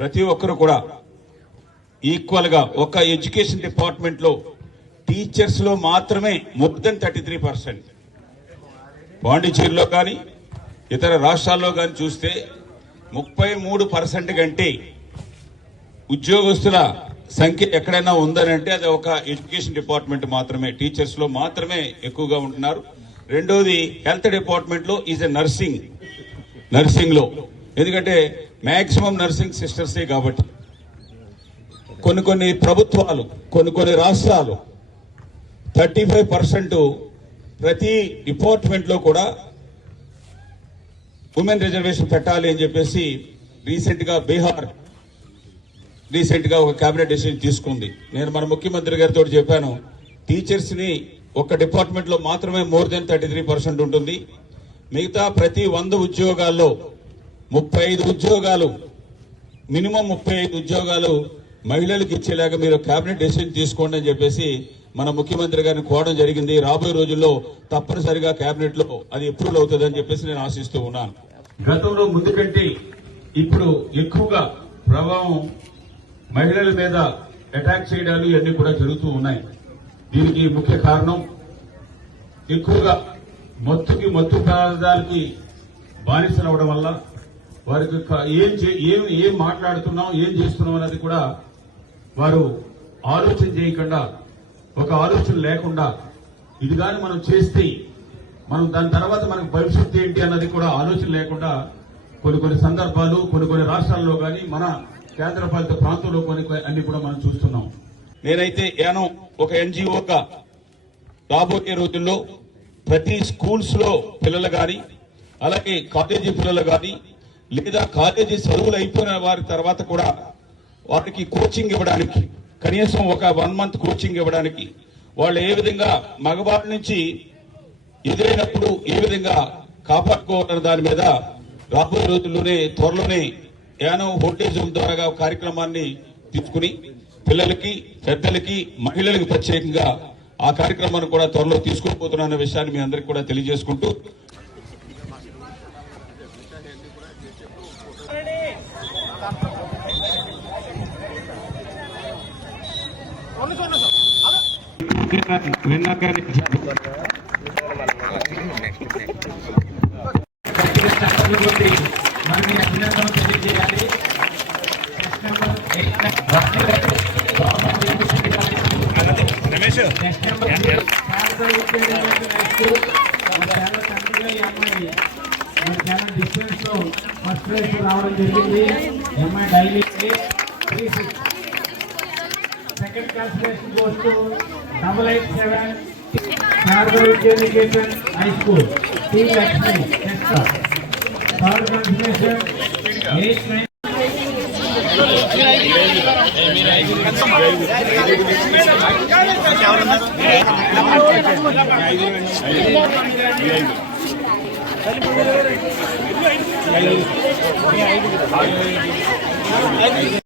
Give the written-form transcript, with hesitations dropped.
ప్రతి ఒక్కరు కూడా ఈక్వల్ గా ఒక ఎడ్యుకేషన్ డిపార్ట్మెంట్ లో టీచర్స్ లో మాత్రమే మోర్ దెన్ 33%. పాండిచేరిలో కానీ ఇతర రాష్ట్రాల్లో కానీ చూస్తే 33% కంటే ఉద్యోగస్తుల సంఖ్య ఎక్కడైనా ఉందని అంటే అది ఒక ఎడ్యుకేషన్ డిపార్ట్మెంట్ మాత్రమే, టీచర్స్ లో మాత్రమే ఎక్కువగా ఉంటున్నారు. రెండోది హెల్త్ డిపార్ట్మెంట్ లో ఈజ్ ఎ నర్సింగ్ లో, ఎందుకంటే మాక్సిమం నర్సింగ్ సిస్టర్సే కాబట్టి. కొన్ని ప్రభుత్వాలు కొన్ని రాష్ట్రాలు 35% ప్రతి డిపార్ట్మెంట్ లో కూడా ఉమెన్ రిజర్వేషన్ పెట్టాలి అని చెప్పేసి రీసెంట్ గా బీహార్ ఒక కేబినెట్ డెసిషన్ తీసుకుంది. నేను మన ముఖ్యమంత్రి గారితో చెప్పాను, టీచర్స్ ని ఒక డిపార్ట్మెంట్ లో మాత్రమే మోర్ దెన్ 33% ఉంటుంది. మిగతా ప్రతి 100 ఉద్యోగాల్లో 35 ఉద్యోగాలు, మినిమం 35 ఉద్యోగాలు మహిళలకు ఇచ్చేలాగా మీరు కేబినెట్ డెసిషన్ తీసుకోండి అని చెప్పేసి మన ముఖ్యమంత్రి గారిని కోరడం జరిగింది. రాబోయే రోజుల్లో తప్పనిసరిగా కేబినెట్ లో అది అప్రూవల్ అవుతుందని చెప్పేసి నేను ఆశిస్తూ ఉన్నాను. గతంలో ముందు కంటే ఇప్పుడు ఎక్కువగా ప్రభావం మహిళల మీద అటాక్ చేయడాలు ఇవన్నీ కూడా జరుగుతూ ఉన్నాయి. దీనికి ముఖ్య కారణం ఎక్కువగా మత్తు పదార్థాలకి బానిసలవడం వల్ల వారికి ఏం మాట్లాడుతున్నాం, ఏం చేస్తున్నాం అనేది కూడా వారు ఆలోచన చేయకుండా, ఒక ఆలోచన లేకుండా, ఇది కానీ మనం చేస్తే మనం దాని తర్వాత మనకు భవిష్యత్తు ఏంటి అన్నది కూడా ఆలోచన లేకుండా కొన్ని సందర్భాలు కొన్ని రాష్ట్రాల్లో కానీ మన కేంద్రపాలిత ప్రాంతంలో అన్ని కూడా మనం చూస్తున్నాం. నేనైతే ఒక ఎన్జిఓగా రాబోయే రోజుల్లో ప్రతి స్కూల్స్ లో పిల్లలు కానీ, అలాగే కాలేజీ పిల్లలు కానీ, లేదా కాలేజీ చదువులు అయిపోయిన వారి తర్వాత కూడా వారికి కోచింగ్ ఇవ్వడానికి, కనీసం ఒక 1 month కోచింగ్ ఇవ్వడానికి, వాళ్ళు ఏ విధంగా మగవాళ్ళ నుంచి ఎదురైనప్పుడు ఏ విధంగా కాపాడుకోవాలన్న దాని మీద రాబోయే రోజుల్లోనే త్వరలోనే ఓల్టేజ్ హోమ్ ద్వారా కార్యక్రమాన్ని తీసుకుని పిల్లలకి, పెద్దలకి, మహిళలకు ప్రత్యేకంగా ఆ కార్యక్రమాన్ని కూడా త్వరలో తీసుకోబోతున్న విషయాన్ని మీ అందరికీ కూడా తెలియజేసుకుంటూ, డిస్టెన్స్ లో ఫస్ట్ ప్లేస్ రావడం జరిగింది. MI daily second classification goes to 887 Sarva Education High School, T. Lakshmi, Chester. Third classification 89.